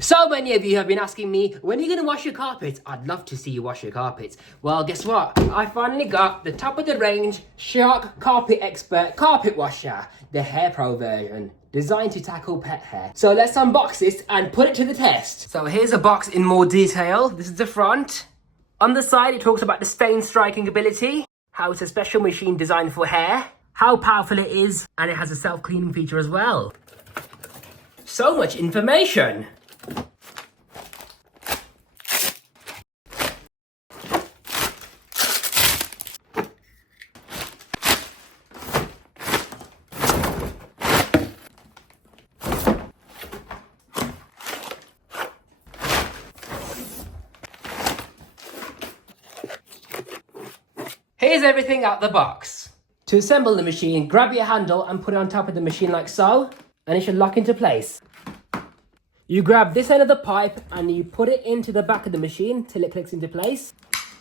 So many of you have been asking me, when are you going to wash your carpets? I'd love to see you wash your carpets. Well, guess what? I finally got the top of the range Shark CarpetXpert Carpet Washer, the Hair Pro version, designed to tackle pet hair. So let's unbox this and put it to the test. So here's a box in more detail. This is the front. On the side, it talks about the stain striking ability, how it's a special machine designed for hair, how powerful it is, and it has a self-cleaning feature as well. So much information. Here's everything out the box. To assemble the machine, grab your handle and put it on top of the machine like so, and it should lock into place. You grab this end of the pipe and you put it into the back of the machine till it clicks into place.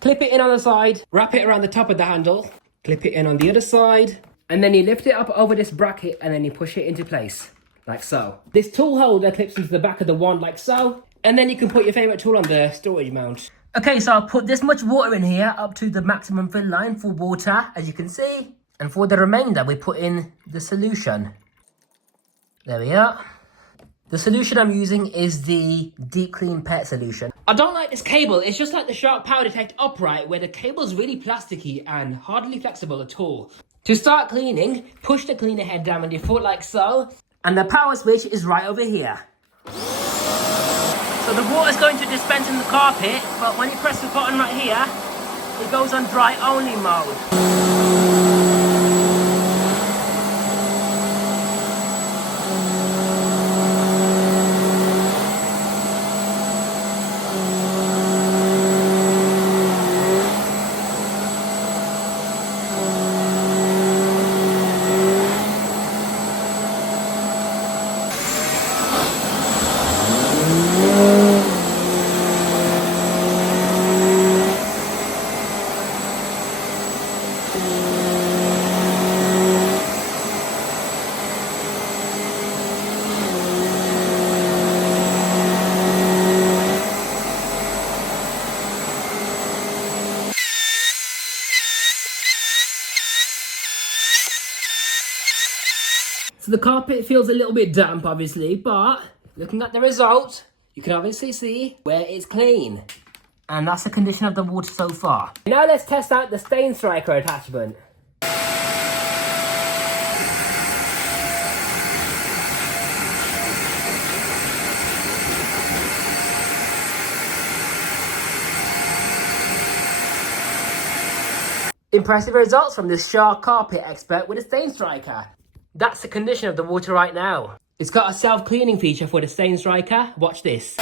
Clip it in on the side, wrap it around the top of the handle, clip it in on the other side, and then you lift it up over this bracket and then you push it into place, like so. This tool holder clips into the back of the wand like so, and then you can put your favourite tool on the storage mount. Okay, so I'll put this much water in here up to the maximum fill line for water, as you can see. And for the remainder, we put in the solution. There we are. The solution I'm using is the Deep Clean Pet solution. I don't like this cable. It's just like the Shark Power Detect Upright, where the cable's really plasticky and hardly flexible at all. To start cleaning, push the cleaner head down on your foot like so. And the power switch is right over here. So the water's going to dispense in the carpet, but when you press the button right here, it goes on dry only mode. So the carpet feels a little bit damp, obviously, but looking at the result, you can obviously see where it's clean. And that's the condition of the water so far. Now let's test out the stain striker attachment. Impressive results from this Shark CarpetXpert with a stain striker. That's the condition of the water right now. It's got a self-cleaning feature for the stain striker. Watch this.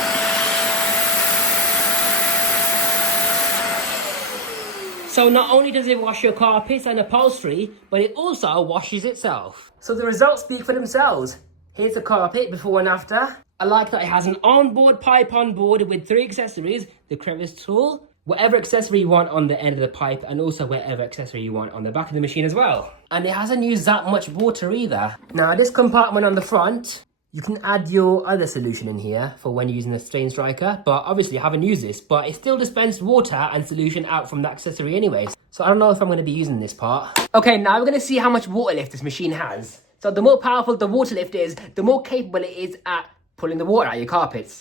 So not only does it wash your carpets and upholstery, but it also washes itself. So the results speak for themselves. Here's the carpet before and after. I like that it has an onboard pipe on board with 3 accessories: the crevice tool, whatever accessory you want on the end of the pipe, and also whatever accessory you want on the back of the machine as well. And it hasn't used that much water either. Now this compartment on the front, you can add your other solution in here for when using the stain striker, but obviously I haven't used this, but it still dispensed water and solution out from the accessory anyways. So I don't know if I'm going to be using this part. Okay, now we're going to see how much water lift this machine has. So the more powerful the water lift is, the more capable it is at pulling the water out of your carpets.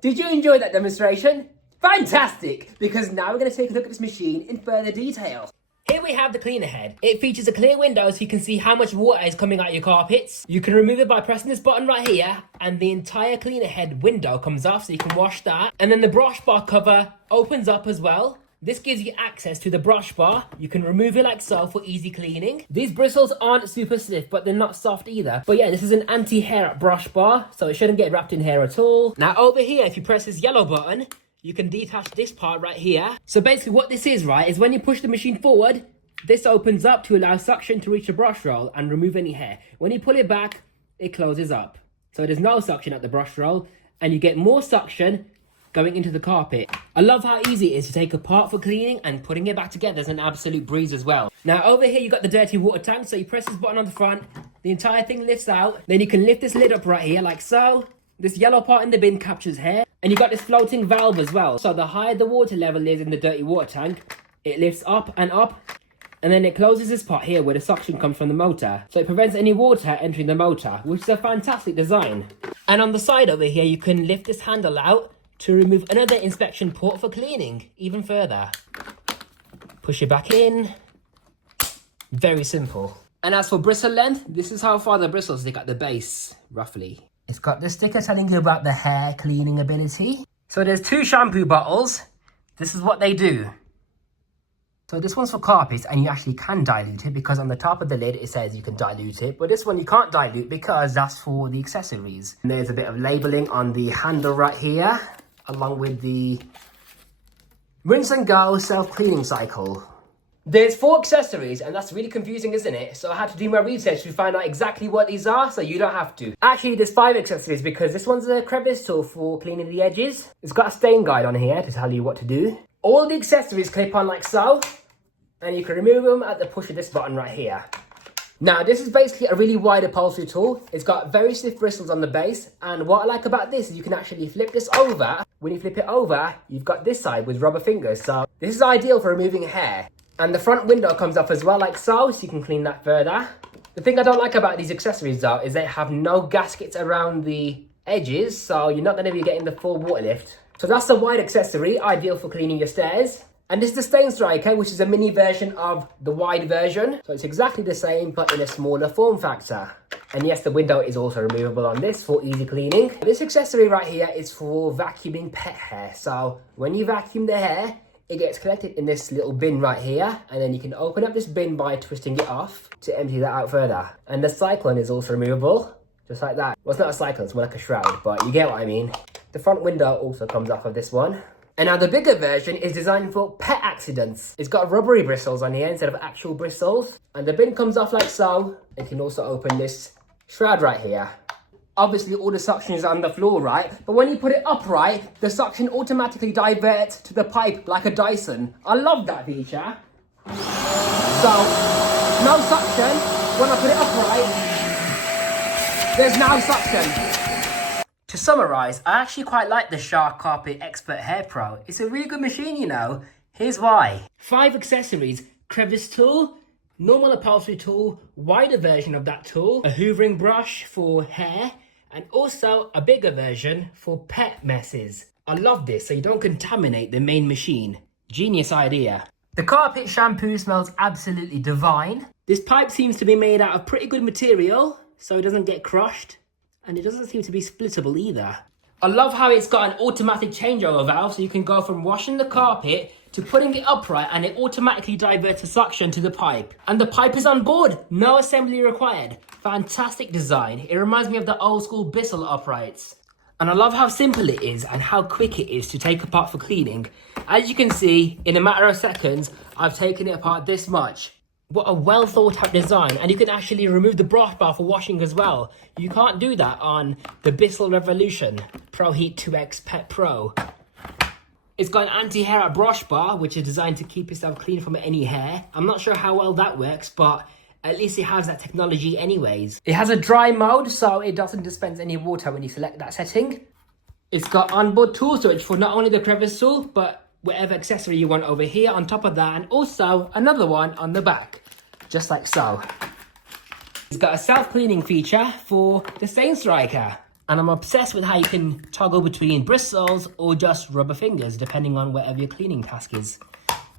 Did you enjoy that demonstration? Fantastic! Because now we're going to take a look at this machine in further detail. Here we have the cleaner head. It features a clear window so you can see how much water is coming out your carpets. You can remove it by pressing this button right here, and the entire cleaner head window comes off so you can wash that. And then the brush bar cover opens up as well. This gives you access to the brush bar. You can remove it like so for easy cleaning. These bristles aren't super stiff, but they're not soft either. But yeah, this is an anti-hair brush bar, so it shouldn't get wrapped in hair at all. Now over here, if you press this yellow button, you can detach this part right here. So basically what this is, right, is when you push the machine forward, this opens up to allow suction to reach the brush roll and remove any hair. When you pull it back, it closes up. So there's no suction at the brush roll, and you get more suction going into the carpet. I love how easy it is to take apart for cleaning, and putting it back together is an absolute breeze as well. Now over here you got the dirty water tank, so you press this button on the front The entire thing lifts out. Then you can lift this lid up right here like so. This yellow part in the bin captures hair. And you got this floating valve as well. So the higher the water level is in the dirty water tank, it lifts up and up. And then it closes this part here where the suction comes from the motor. So it prevents any water entering the motor, which is a fantastic design. And on the side over here, you can lift this handle out to remove another inspection port for cleaning even further. Push it back in. Very simple. And as for bristle length, this is how far the bristles stick at the base, roughly. It's got the sticker telling you about the hair cleaning ability. So there's 2 shampoo bottles. This is what they do. So this one's for carpets, and you actually can dilute it because on the top of the lid it says you can dilute it. But this one you can't dilute because that's for the accessories. And there's a bit of labeling on the handle right here, along with the rinse and go self-cleaning cycle. There's 4 accessories, and that's really confusing, isn't it? So I had to do my research to find out exactly what these are, so you don't have to. Actually, there's 5 accessories because this one's a crevice tool for cleaning the edges. It's got a stain guide on here to tell you what to do. All the accessories clip on like so, and you can remove them at the push of this button right here. Now, this is basically a really wide upholstery tool. It's got very stiff bristles on the base, and what I like about this is you can actually flip this over. When you flip it over, you've got this side with rubber fingers, so this is ideal for removing hair. And the front window comes off as well like so you can clean that further. The thing I don't like about these accessories though is they have no gaskets around the edges, so you're not going to be getting the full water lift. So that's the wide accessory, ideal for cleaning your stairs. And this is the Stain Striker, which is a mini version of the wide version. So it's exactly the same, but in a smaller form factor. And yes, the window is also removable on this for easy cleaning. This accessory right here is for vacuuming pet hair. So when you vacuum the hair, it gets collected in this little bin right here. And then you can open up this bin by twisting it off to empty that out further. And the cyclone is also removable, just like that. Well, it's not a cyclone, it's more like a shroud, but you get what I mean. The front window also comes off of this one. And now the bigger version is designed for pet accidents. It's got rubbery bristles on here instead of actual bristles. And the bin comes off like so. You can also open this shroud right here. Obviously all the suction is on the floor, right? But when you put it upright, the suction automatically diverts to the pipe like a Dyson. I love that feature. So, no suction. When I put it upright, there's no suction. To summarise, I actually quite like the Shark CarpetXpert Hair Pro. It's a really good machine, you know. Here's why. 5 accessories: crevice tool, normal upholstery tool, wider version of that tool, a hoovering brush for hair, and also a bigger version for pet messes. I love this so you don't contaminate the main machine. Genius idea. The carpet shampoo smells absolutely divine. This pipe seems to be made out of pretty good material, so it doesn't get crushed. And it doesn't seem to be splittable either. I love how it's got an automatic changeover valve, so you can go from washing the carpet to putting it upright and it automatically diverts the suction to the pipe. And the pipe is on board, no assembly required. Fantastic design. It reminds me of the old school Bissell uprights. And I love how simple it is and how quick it is to take apart for cleaning. As you can see, in a matter of seconds, I've taken it apart this much. What a well thought out design. And you can actually remove the brush bar for washing as well. You can't do that on the Bissell Revolution Pro Heat 2X Pet Pro. It's got an anti-hair brush bar, which is designed to keep yourself clean from any hair. I'm not sure how well that works, but at least it has that technology anyways. It has a dry mode, so it doesn't dispense any water when you select that setting. It's got onboard tool storage for not only the crevice tool, but whatever accessory you want over here on top of that, and also another one on the back, just like so. It's got a self-cleaning feature for the Stain Striker, and I'm obsessed with how you can toggle between bristles or just rubber fingers, depending on whatever your cleaning task is.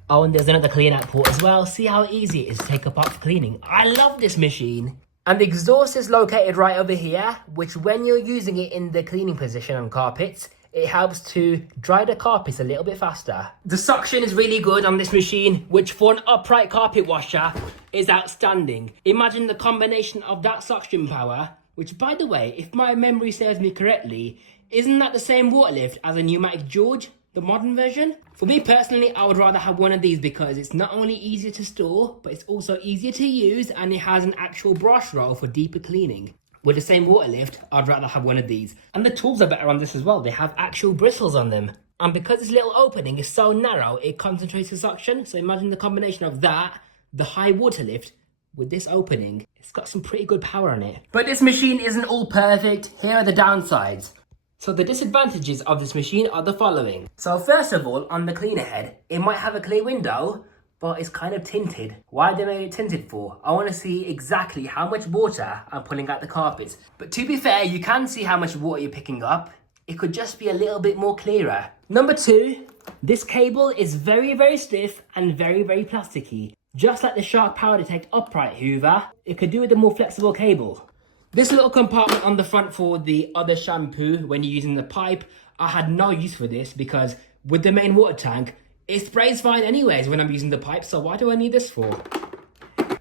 Oh, and there's another clean out port as well. See how easy it is to take apart for cleaning. I love this machine. And the exhaust is located right over here, which when you're using it in the cleaning position on carpets, it helps to dry the carpets a little bit faster. The suction is really good on this machine, which for an upright carpet washer is outstanding. Imagine the combination of that suction power, which by the way, if my memory serves me correctly, isn't that the same water lift as a pneumatic George, the modern version? For me personally, I would rather have one of these because it's not only easier to store, but it's also easier to use, and it has an actual brush roll for deeper cleaning. With the same water lift, I'd rather have one of these. And the tools are better on this as well. They have actual bristles on them. And because this little opening is so narrow, it concentrates the suction. So imagine the combination of that, the high water lift, with this opening, it's got some pretty good power on it. But this machine isn't all perfect. Here are the downsides. So the disadvantages of this machine are the following. So first of all, on the cleaner head, it might have a clear window, but it's kind of tinted. Why they made it tinted for? I want to see exactly how much water I'm pulling out the carpets. But to be fair, you can see how much water you're picking up. It could just be a little bit more clearer. Number two, this cable is very, very stiff and very, very plasticky. Just like the Shark Power Detect upright hoover, it could do with a more flexible cable. This little compartment on the front for the other shampoo when you're using the pipe, I had no use for this because with the main water tank, it sprays fine anyways when I'm using the pipe, so why do I need this for?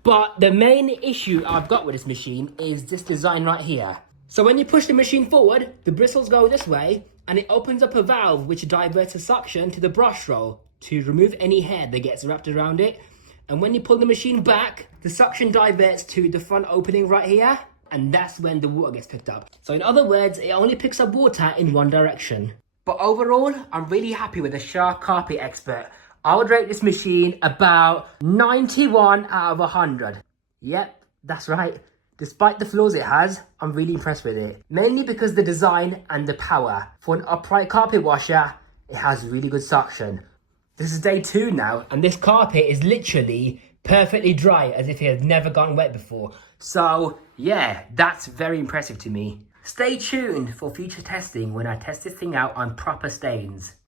But the main issue I've got with this machine is this design right here. So when you push the machine forward, the bristles go this way and it opens up a valve which diverts the suction to the brush roll to remove any hair that gets wrapped around it. And when you pull the machine back, the suction diverts to the front opening right here, and that's when the water gets picked up. So in other words, it only picks up water in one direction. But overall, I'm really happy with the Shark CarpetXpert. I would rate this machine about 91 out of 100. Yep, that's right. Despite the flaws it has, I'm really impressed with it. Mainly because the design and the power. For an upright carpet washer, it has really good suction. This is day 2 now, and this carpet is literally perfectly dry as if it has never gone wet before. So yeah, that's very impressive to me. Stay tuned for future testing when I test this thing out on proper stains.